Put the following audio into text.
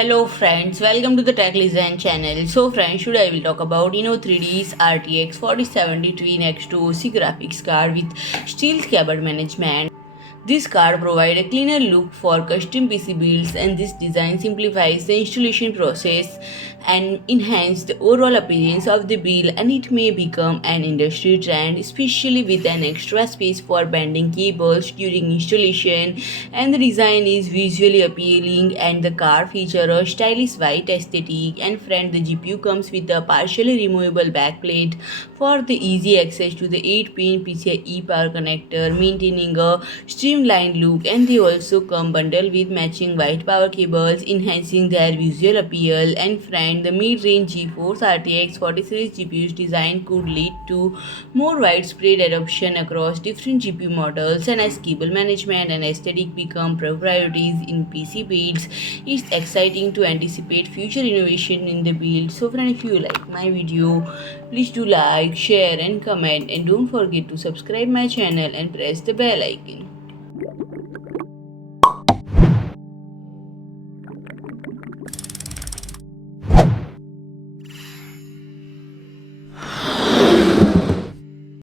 Hello friends, welcome to the Tech Design channel. So friends, today I will talk about INNO3D's RTX 4070 Twin X2 graphics card with steel cable management. This card provides a cleaner look for custom PC builds, and this design simplifies the installation process and enhances the overall appearance of the build, and it may become an industry trend, especially with an extra space for bending cables during installation. And the design is visually appealing, and the card features a stylish white aesthetic. And friend, the GPU comes with a partially removable backplate for the easy access to the 8-pin PCIe power connector, maintaining a streamlined look. And they also come bundled with matching white power cables, enhancing their visual appeal. And friend, the mid-range GeForce RTX 40 series GPU's design could lead to more widespread adoption across different GPU models, and as cable management and aesthetic become priorities in PC builds, it's exciting to anticipate future innovation in the build. So friend, if you like my video, please do like, share and comment, and don't forget to subscribe my channel and press the bell icon.